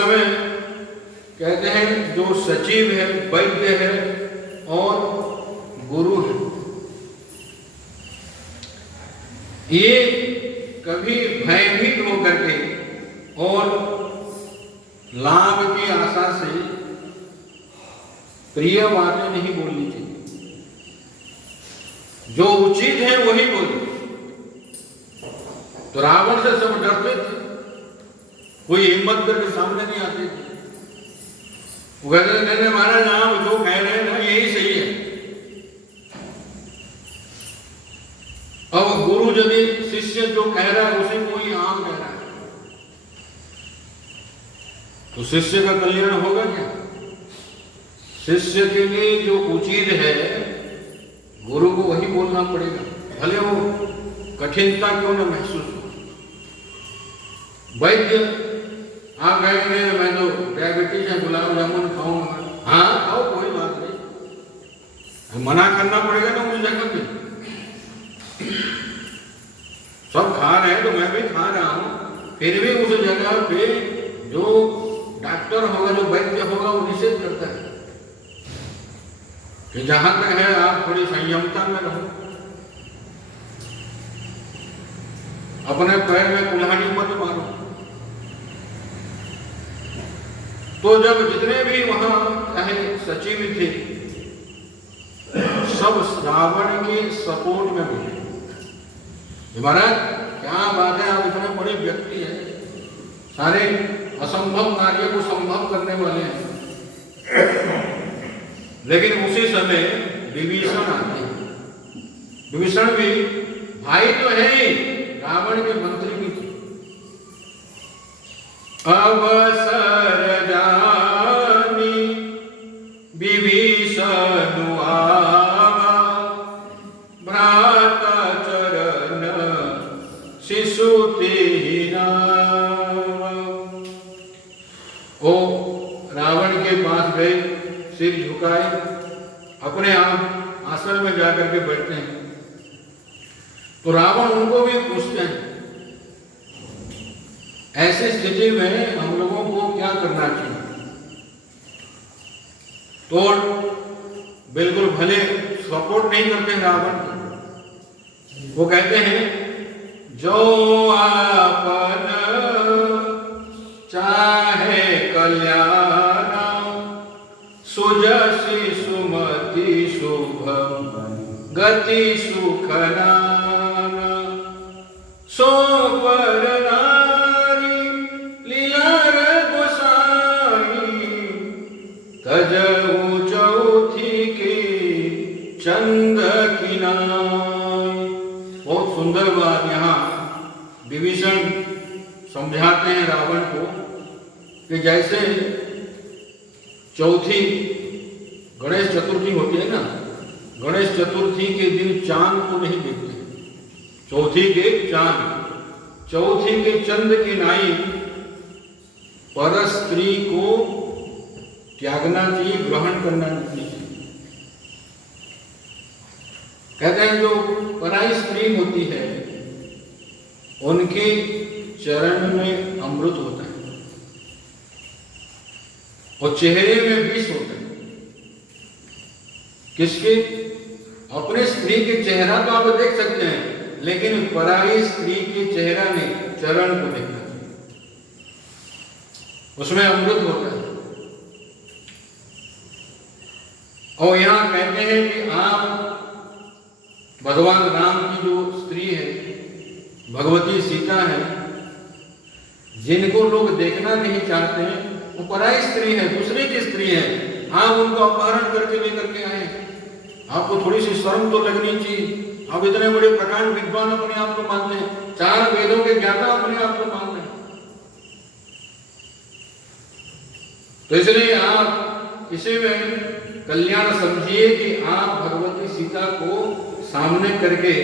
समय कहते हैं जो सचिव है, वैद्य है और गुरु है, ये कभी भयभीत होकर के और लाभ की आशा से प्रिय बातें नहीं बोलनी चाहिए। जो उचित है वही बोले। तो रावण से सब डरते थे, कोई हिम्मत करके सामने नहीं आते थे। वो कहते थे महाराज आप जो कह रहे हैं ना यही सही है। अब गुरु यदि शिष्य जो कह रहा है उसी को ही आम कह रहा है तो शिष्य का कल्याण होगा क्या? शिष्य के लिए जो उचित है गुरु को वही बोलना पड़ेगा, भले वो कठिनता क्यों न महसूस हो। वैद्य आप कहेंगे मैं तो डायबिटीज है, गुलाब जामुन खाऊंगा, हाँ खाओ कोई बात नहीं, मना करना पड़ेगा ना उस जगह पे। सब खा रहे हैं तो मैं भी खा रहा हूं, फिर भी उस जगह पे जो डॉक्टर होगा, जो वैद्य होगा वो निषेध करता है कि जहां तक है आप थोड़ी संयमता में रहो, अपने पैर में कुल्हाड़ी मत मारो। तो जब जितने भी वहां चाहे सचिव थे सब रावण के सपोर्ट में मिले। महाराज क्या बात है, आप इतने बड़े व्यक्ति हैं, सारे असंभव कार्य को संभव करने वाले हैं। लेकिन उसी समय विभीषण आते हैं। विभीषण भी भाई तो है ही, रावण के मंत्री भी थे। अवसर जानी विभीषण आवा, भ्राता चरण शिशु तेरा। ओ रावण के पास गए, सिर झुकाए, अपने आप आसन में जाकर के बैठते हैं। तो रावण उनको भी पूछते हैं ऐसी स्थिति में हम लोगों को क्या करना चाहिए। तो बिल्कुल भले सपोर्ट नहीं करते रावण को, वो कहते हैं जो आपन चाहे कल्याण, सुजसी सुमति शुभम गति सुखना, सो पर नारी लीलार गोसाई, तजऊ चौथी के चंद किनाई। बहुत सुंदर बात यहाँ विभीषण समझाते हैं रावण को कि जैसे चौथी गणेश चतुर्थी होती है ना, गणेश चतुर्थी के दिन चांद को नहीं देखते, चौथी के चांद, चौथी के चंद की नाई पर स्त्री को त्यागना चाहिए, ग्रहण करना नहीं चाहिए। कहते हैं जो पराई स्त्री होती है उनके चरण में अमृत होता है और चेहरे में विष होता है। किसके? अपने स्त्री के चेहरा तो आप देख सकते हैं, लेकिन पराई स्त्री के चेहरा ने चरण को देखना चाहिए, उसमें अमृत होता है। और यहां कहते हैं कि आप भगवान राम की जो स्त्री है, भगवती सीता है, जिनको लोग देखना नहीं चाहते हैं, वो पराई स्त्री है, दूसरे की स्त्री है, आप उनको अपहरण करके लेकर के आए। आपको थोड़ी सी शर्म तो लगनी चाहिए। आप इतने बड़े प्रकांड विद्वान अपने आप को मानते हैं, 4 वेदों के ज्ञाता अपने आप को मानते हैं। तो इसलिए आप इसी में कल्याण समझिए कि आप भगवती सीता को सामने करके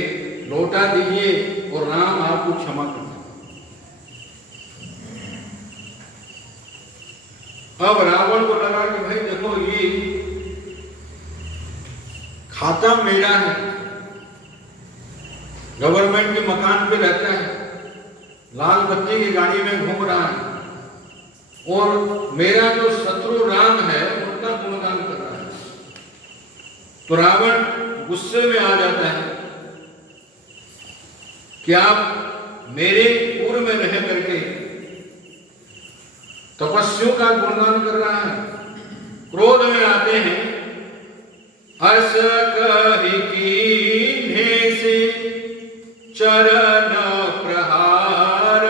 लौटा दीजिए और राम आपको क्षमा कर दें। अब रावण को लगा कि भाई देखो ये खाता मेरा है, गवर्नमेंट के मकान पे रहता है, लाल बत्ती की गाड़ी में घूम रहा है, और मेरा जो शत्रु राम है उनका गुणगान कर रहा है। तो रावण गुस्से में आ जाता है कि आप मेरे पूर्व में रह करके तपस्वियों का गुणगान कर रहा है। क्रोध में आते हैं, अस कहि कीन्हे से चरण प्रहार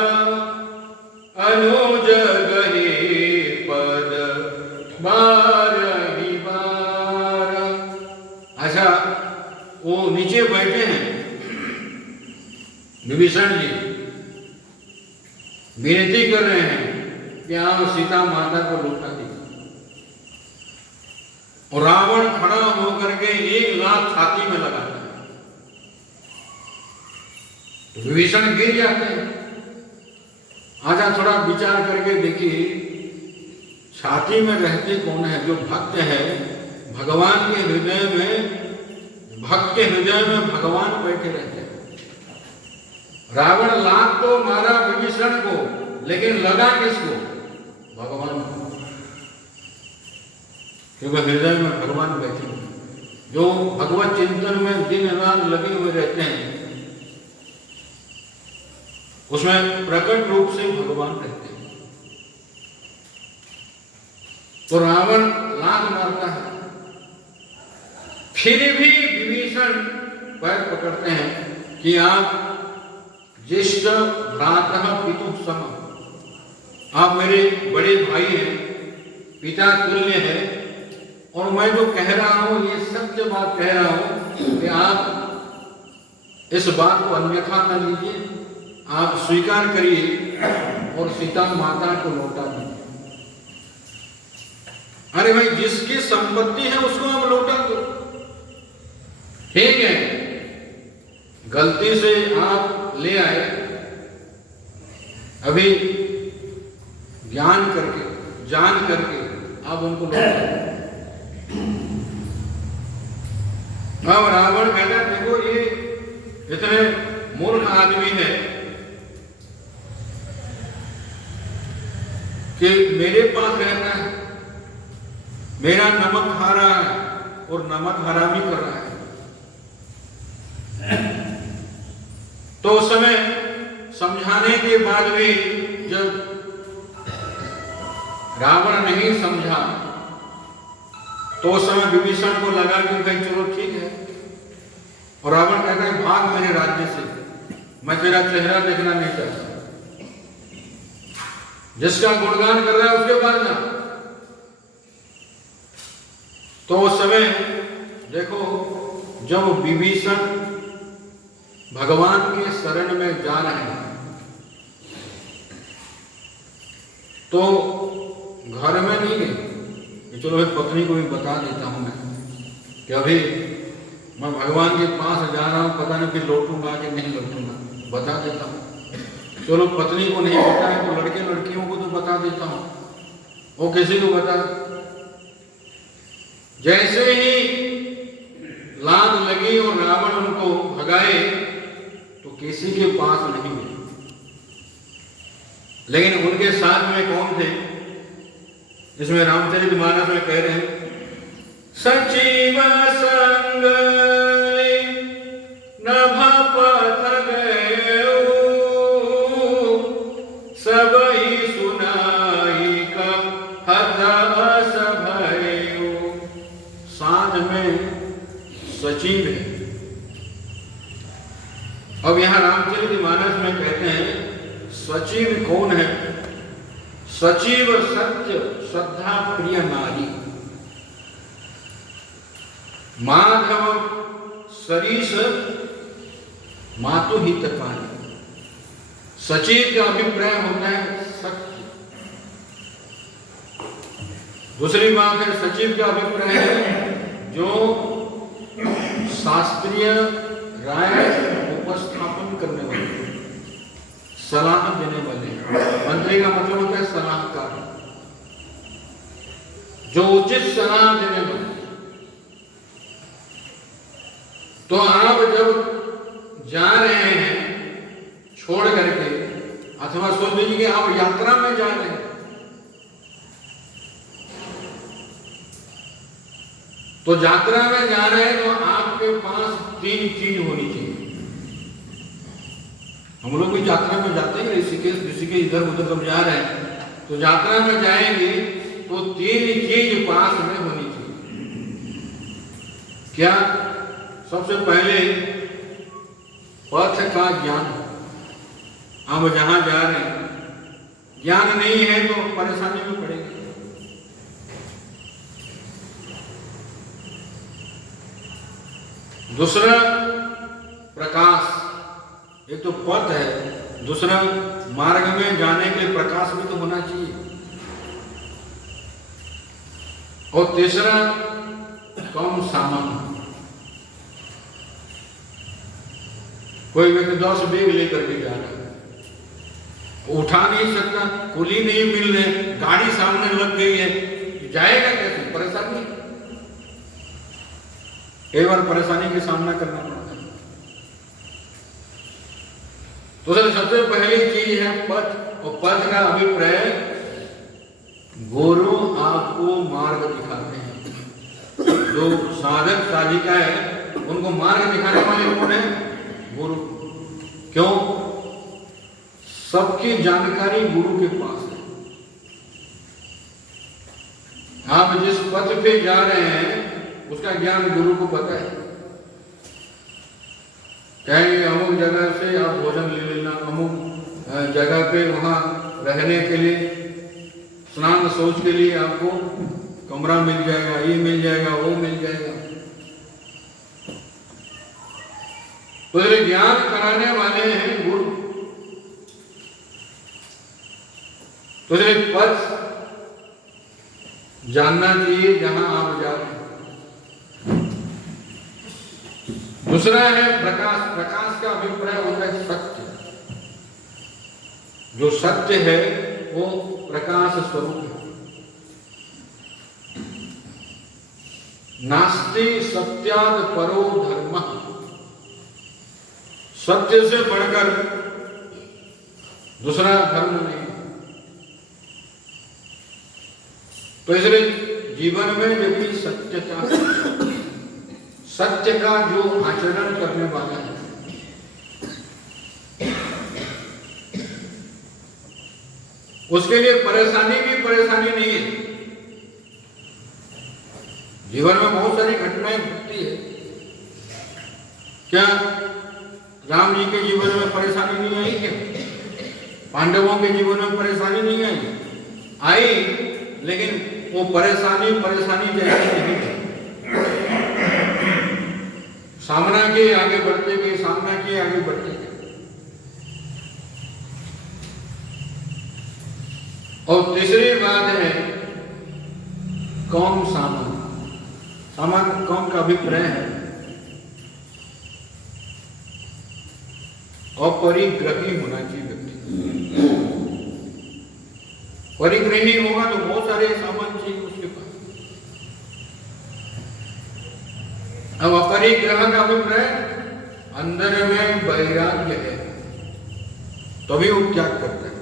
अनुज गहे पद बारहि बार। अच्छा, वो नीचे बैठे हैं विभीषण जी, विनती कर रहे हैं कि आप सीता माता को लौटा दीजिए। और रावण खड़ा होकर के एक लात छाती में लगाता है, तो विभीषण गिर जाते हैं। आजा थोड़ा विचार करके देखिए, छाती में रहते कौन है? जो भक्त है, भगवान के हृदय में, भक्त के हृदय में भगवान बैठे रहते हैं। रावण लात तो मारा विभीषण को, लेकिन लगा किसको? भगवान को, क्योंकि हृदय में भगवान बैठे हैं। जो भगवत चिंतन में दिन रात लगे हुए रहते हैं, उसमें प्रकट रूप से भगवान रहते हैं। तो रावण लात मारता है, फिर भी विभीषण पैर पकड़ते हैं कि आप ज्येष्ठ भ्रातः पितुः समः, आप मेरे बड़े भाई हैं, पिता तुल्य है, और मैं जो कह रहा हूं ये सत्य बात कह रहा हूं कि आप इस बात को अन्यथा न लीजिए, आप स्वीकार करिए और सीता माता को लौटा दीजिए। अरे भाई, जिसकी संपत्ति है उसको आप लौटा दो, ठीक है। गलती से आप ले आए, अभी ज्ञान करके, जान करके आप उनको लौटा दो। अब रावण कहता है, देखो ये इतने मूर्ख आदमी है कि मेरे पास रहता है, मेरा नमक खा रहा है और नमक हरामी कर रहा है। तो उस समय समझाने के बाद भी जब रावण नहीं समझा, तो उस समय विभीषण को लगा कि भाई चलो ठीक है। और रावण कहता है, भाग मेरे राज्य से, मैं तेरा चेहरा देखना नहीं चाहता। जिसका गुणगान कर रहा है उसके पास ना। तो उस समय देखो, जब विभीषण भगवान के शरण में जा रहे हैं, तो घर में नहीं गए, चलो एक पत्नी को भी बता देता हूं मैं कि अभी मैं भगवान के पास जा रहा हूं, पता नहीं फिर लौटूंगा कि नहीं लौटूंगा, बता देता हूं। चलो पत्नी को नहीं पता है तो लड़के लड़कियों को तो बता देता हूं, वो किसी को बता। जैसे ही लात लगी और रावण उनको भगाए, तो किसी के पास नहीं मिले। लेकिन उनके साथ में कौन थे? इसमें रामचरितमानस में कह रहे हैं, सचिव संग नभ पथ गयो, सबई सुनाई कहत अस भयो। साथ में सचिव है। अब यहां रामचरितमानस में कहते हैं, सचिव कौन है? सचिव सत्य श्रद्धा प्रिय नारी, माधव सरीस मातु हितकारी। सचिव का अभिप्राय होता है सत्य। दूसरी बात है, सचिव का अभिप्राय है जो शास्त्रीय राय उपस्थापन करने वाले, सलाह देने वाले। मंत्री का मतलब होता है सलाहकार, जो उचित सलाह देने वाले। तो आप जब जा रहे हैं छोड़ करके, अथवा सोच लीजिए कि आप यात्रा में जा रहे हैं, तो यात्रा में जा रहे हैं तो आपके पास 3 चीज होनी चाहिए। हम लोग भी यात्रा में जाते हैं, ऋषिकेश इधर उधर सब जा रहे हैं, तो यात्रा में जाएंगे तो 3 चीज पास में होनी चाहिए। क्या? सबसे पहले पथ का ज्ञान। हम जहां जा रहे हैं ज्ञान नहीं है तो परेशानी में पड़ेंगे। दूसरा प्रकाश। एक तो पथ है, दूसरा मार्ग में जाने के लिए प्रकाश भी तो होना चाहिए, और तीसरा कम सामान। कोई व्यक्ति 10 बैग लेकर के जा रहा है, उठा नहीं सकता, कुली नहीं मिल रहे, गाड़ी सामने लग गई है, जाएगा कैसे? परेशानी, कई बार परेशानी का सामना करना पड़ता है। तो सबसे पहली चीज है पथ, और पथ का अभिप्राय गुरु आपको मार्ग दिखाते हैं। जो साधक साधिका है उनको मार्ग दिखाने वाले कौन है? गुरु। क्यों? सबकी जानकारी गुरु के पास है। आप जिस पथ पे जा रहे हैं उसका ज्ञान गुरु को पता है। चाहे अमुक जगह से आप भोजन ले लेना, अमुक जगह पे वहां रहने के लिए, स्नान शौच के लिए आपको कमरा मिल जाएगा, ये मिल जाएगा, वो मिल जाएगा। तो ये ज्ञान कराने वाले हैं गुरु। तो ये पथ जानना चाहिए जहां आप जा रहे हैं। दूसरा है प्रकाश। प्रकाश का अभिप्राय होता है सत्य। जो सत्य है वो प्रकाश स्वरूप है। नास्ति सत्याद परो धर्म। सत्य से बढ़कर दूसरा धर्म नहीं। तो इसलिए जीवन में जब भी सत्य का जो आचरण करने वाला है, उसके लिए परेशानी भी परेशानी नहीं है। जीवन में बहुत सारी घटनाएं घटती है। क्या राम जी के जीवन में परेशानी नहीं आई? क्या पांडवों के जीवन में परेशानी नहीं आई? लेकिन वो परेशानी जैसी नहीं है। सामना के आगे बढ़ते गए, सामना के आगे बढ़ते गए। और तीसरी बात है कौन सामान। सामान कौन का अभिप्राय है अपरिग्रही होना चाहिए व्यक्ति। परिग्रही होगा तो बहुत सारे सामान चाहिए उसके पास। अब अपरिग्रह का अभिप्राय अंदर में वैराग्य है तभी वो त्याग करता है।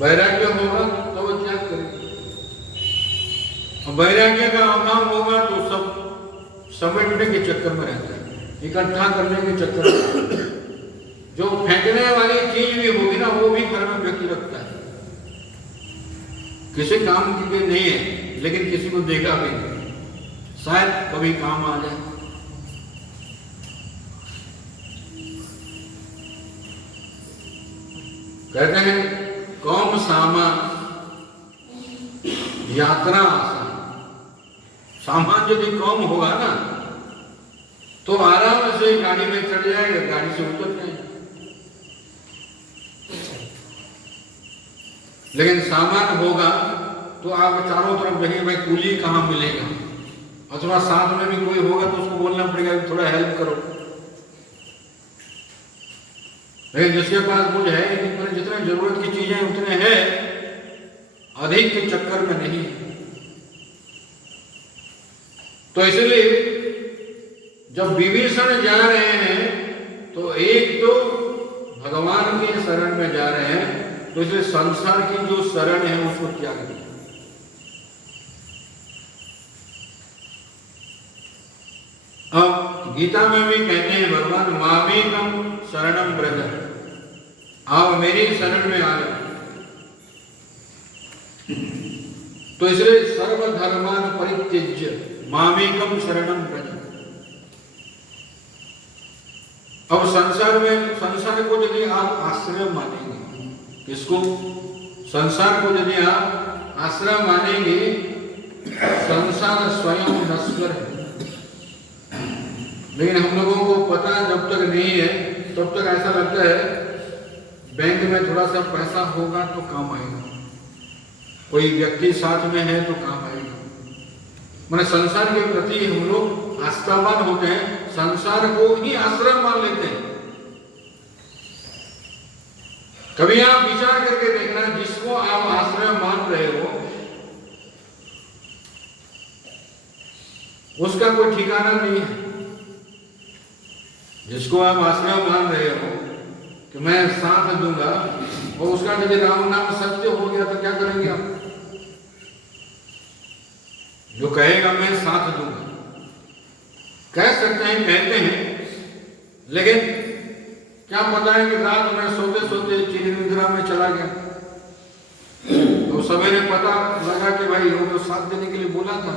वैराग्य होगा तो वो त्याग करेगा। वैराग्य का अभाव होगा तो सब समेटने के चक्कर में रहता है, इकट्ठा करने के चक्कर में। जो फेंकने वाली चीज भी होगी ना वो भी घर में व्यक्ति रखता है। किसी काम की भी नहीं है लेकिन किसी को देखा भी नहीं, शायद कभी काम आ जाए। कहते हैं कौम सामा यात्रा आसान। सामान यदि कम होगा ना तो आराम से गाड़ी में चढ़ जाएगा, गाड़ी से उतर जाएगा। लेकिन सामान होगा तो आप चारों तरफ देखेंगे भाई कूली कहाँ मिलेगा, अथवा साथ में भी कोई होगा तो उसको बोलना पड़ेगा थोड़ा हेल्प करो। लेकिन जिसके पास कुछ है, जितने जरूरत की चीजें उतने हैं, अधिक के चक्कर में नहीं। तो इसलिए जब विभीषण जा रहे हैं तो एक तो भगवान के शरण में जा रहे हैं, तो इसलिए संसार की जो शरण है उसको त्याग दिया। अब गीता में भी कहते हैं भगवान, मामेकम शरणम व्रज, आप मेरी शरण में आ जाओ। तो इसलिए सर्वधर्मान परित्यज्य मामेकम शरणम व्रज। अब संसार को यदि आप आश्रय मानेंगे, किसको? संसार को यदि आप आश्रय मानेंगे, संसार स्वयं नश्वर है। लेकिन हम लोगों को पता जब तक नहीं है तब तक ऐसा लगता है बैंक में थोड़ा सा पैसा होगा तो काम आएगा, कोई व्यक्ति साथ में है तो काम आएगा। माने संसार के प्रति हम लोग आस्थावान होते हैं, संसार को ही आश्रय मान लेते हैं। कभी आप विचार करके देखना, जिसको आप आश्रय मान रहे हो उसका कोई ठिकाना नहीं है। जिसको आप आश्रय मान रहे हो कि मैं साथ दूंगा, और उसका यदि राम नाम सत्य हो गया तो क्या करेंगे आप? जो कहेगा मैं साथ दूंगा, कह सकते हैं, कहते हैं, लेकिन क्या पता है कि रात में सोते सोते चिर निद्रा में चला गया, तो सवेरे पता लगा कि भाई वो तो साथ देने के लिए बोला था,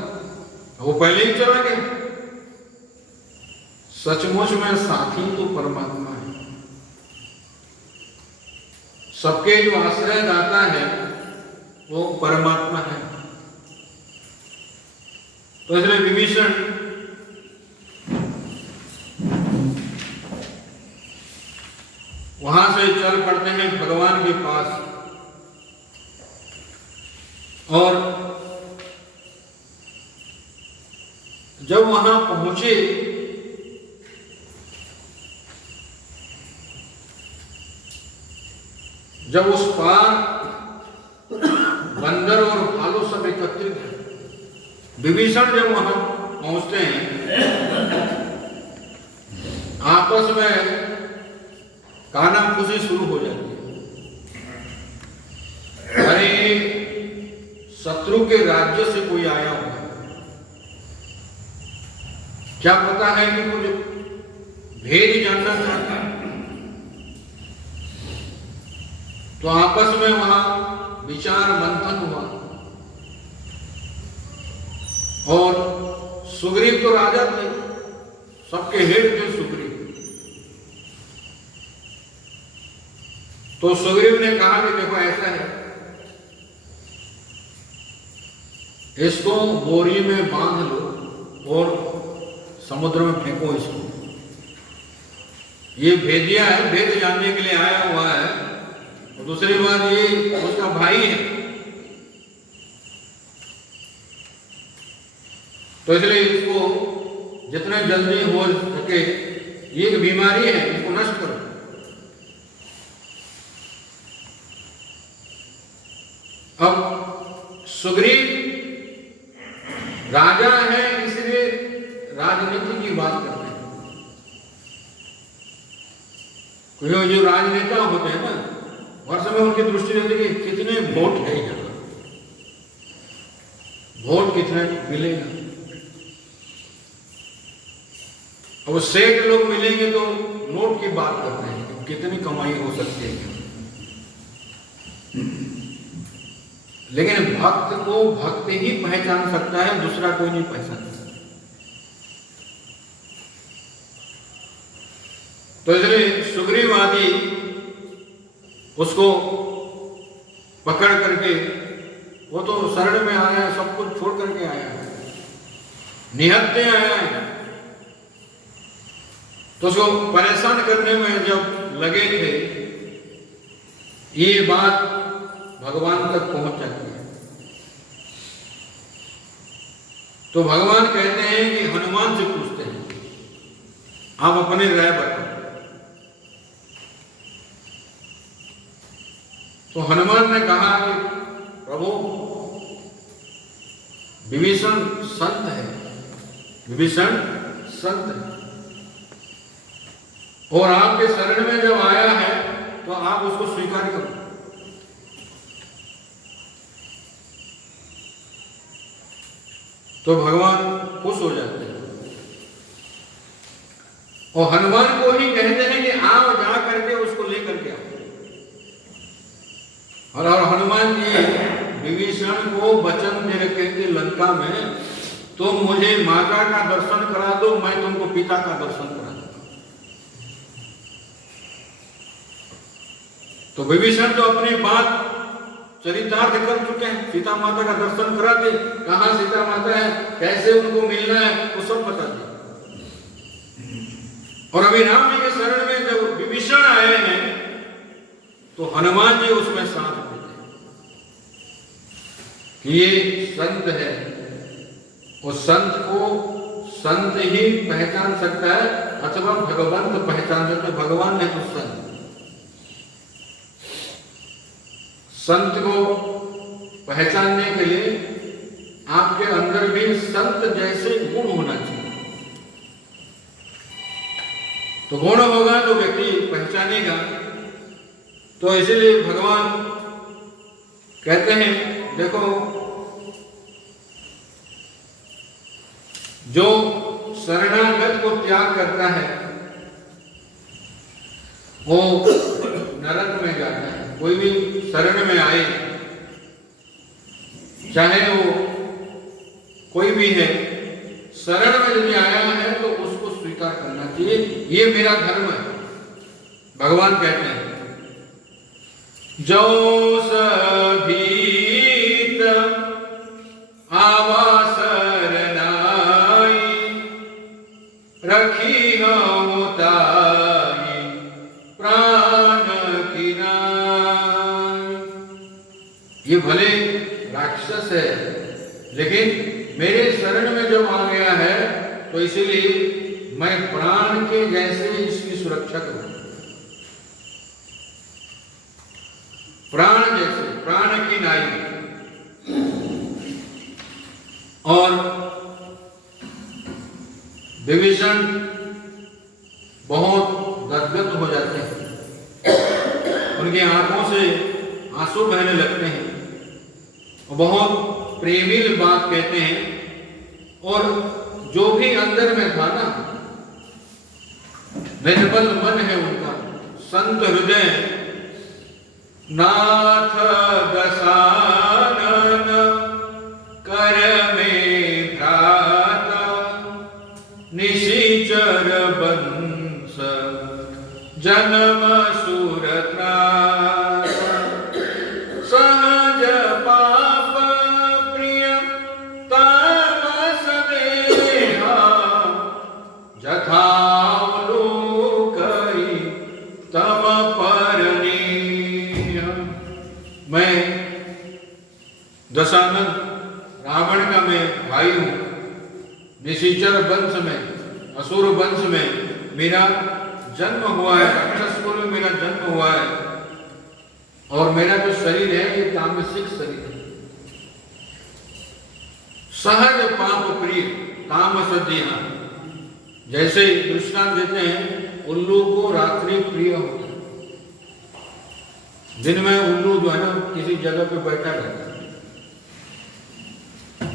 वो पहले ही चला गया। सचमुच में साथी तो परमात्मा है। सबके जो आश्रय दाता है वो परमात्मा है। तो इसलिए विभीषण वहां से चल पड़ते हैं भगवान के पास, और जब वहां पहुंचे जब उस पार बंदर और भालू सब एकत्रित हैं, विभीषण जब वहां पहुंचते हैं, आपस में कानाफूसी शुरू हो जाती है। अरे शत्रु के राज्य से कोई आया हुआ है, क्या पता है कि कुछ भेद जानना चाहता है। तो आपस में वहां विचार मंथन हुआ, और सुग्रीव तो राजा थे, सबके हेड थे सुग्रीव। तो सुग्रीव ने कहा कि देखो ऐसा है, इसको बोरी में बांध लो और समुद्र में फेंको इसको। ये भेदिया है, भेद जानने के लिए आया हुआ है, और दूसरी बात ये उसका भाई है। तो इसलिए इसको जितना जल्दी हो सके, ये एक बीमारी है, इसको नष्ट करो। अब सुग्रीव राजा है, इसलिए राजनीति की बात करते हैं। जो राजनेता होते हैं ना, वर्ष में उनकी दृष्टि रहती है कि कितने वोट है यहाँ, वोट कितने मिलेगा। अब सेठ लोग मिलेंगे तो नोट की बात करते हैं, कितनी कमाई हो सकती है। लेकिन भक्त को भक्त ही पहचान सकता है, दूसरा कोई नहीं पहचान सकता। तो इसलिए सुग्रीव आदि उसको पकड़ करके, वो तो शरण में आया है, सब कुछ छोड़ करके आया है, निहत्ते आया है, तो उसको परेशान करने में जब लगे थे, ये बात भगवान तक पहुंच जाती है। तो भगवान कहते हैं कि हनुमान से पूछते हैं, आप अपने राय बताओ। तो हनुमान ने कहा कि प्रभु, विभीषण संत है, विभीषण संत है, और आपके शरण में जब आया है तो आप उसको स्वीकार करो। तो भगवान खुश हो जाते हैं। और हनुमान को ही कहते हैं कि आओ जा करके उसको लेकर के आओ। और हनुमान जी विभीषण को वचन दे रखे थे लंका में, तुम मुझे माता का दर्शन करा दो, मैं तुमको पिता का दर्शन करा दूंगा। तो विभीषण तो अपनी बात चरितार्थ कर चुके हैं, सीता माता का दर्शन करा दे, कहाँ सीता माता है, कैसे उनको मिलना है, वो सब बता दिया। और अभी राम जी के शरण में जब विभीषण आए हैं तो हनुमान जी उसमें साथ देते हैं कि ये संत है। उस संत को संत ही पहचान सकता है अथवा भगवंत पहचान सकते, भगवान है तो संत। संत को पहचानने के लिए आपके अंदर भी संत जैसे गुण होना चाहिए। तो गुण होगा तो व्यक्ति पहचानेगा। तो इसलिए भगवान कहते हैं, देखो जो शरणागत को त्याग करता है वो नरक में जाता है। कोई भी शरण में आए, चाहे वो कोई भी है, शरण में यदि आया है तो उसको स्वीकार करना चाहिए, ये मेरा धर्म है। भगवान कहते हैं जो सभीत आवा शरणाई रखी होताई प्राण की नाई। ये भले राक्षस है लेकिन मेरे शरण में जब आ गया है तो इसीलिए मैं प्राण के जैसे इसकी सुरक्षा करूंगा। प्राण जैसे, प्राण की नाई। और विभीषण बहुत गदगद हो जाते हैं, उनकी आंखों से आंसू बहने लगते हैं और बहुत प्रेमिल बात कहते हैं। और जो भी अंदर में था ना, निर्बल मन है उनका, संत हृदय, नाथ दशानन कर में भ्राता निशिचर बंश जन्म सुरत्राता सहज पाप प्रिय तामस देहा जथावलोकई तम परनीय। मैं दशानन रावण का मैं भाई हूं, निशिचर वंश में, असुर वंश में मेरा जन्म हुआ है, राक्षस कुल में मेरा जन्म हुआ है। और मेरा जो शरीर है ये तामसिक शरीर है, सहज पाप प्रिय तामस देहा। जैसे दृष्टांत देते हैं, उल्लू को रात्रि प्रिय होता है। दिन में उल्लू जो है ना किसी जगह पे बैठा रहता है,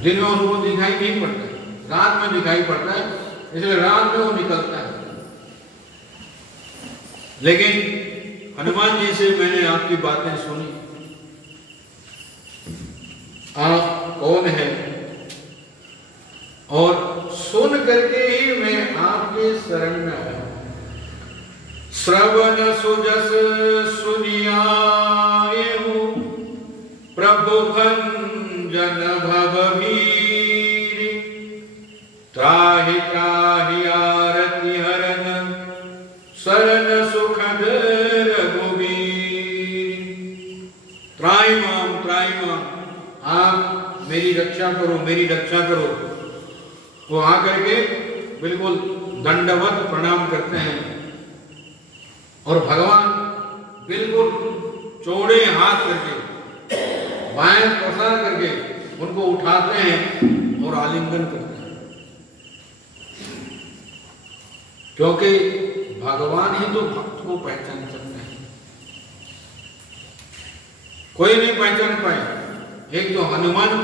दिन में उसको दिखाई नहीं पड़ता, रात में दिखाई पड़ता है, इसलिए रात में वो निकलता है। लेकिन हनुमान जी से मैंने आपकी बातें सुनी, आप कौन हैं, और सुन करके ही मैं आपके शरण में आया। श्रवण सुजस सुनियाए हूँ प्रभु भंजन भवभीर त्राहि त्राहि आरति हरन शरण सुखद रघुबीर। त्राहि माम, आप मेरी रक्षा करो, मेरी रक्षा करो। वो आकर के बिल्कुल दंडवत प्रणाम करते हैं और भगवान बिल्कुल चौड़े हाथ करके, बाएं प्रसार करके उनको उठाते हैं और आलिंगन करते हैं, क्योंकि भगवान ही तो भक्त को पहचान सकते हैं, कोई नहीं पहचान पाए। एक तो हनुमान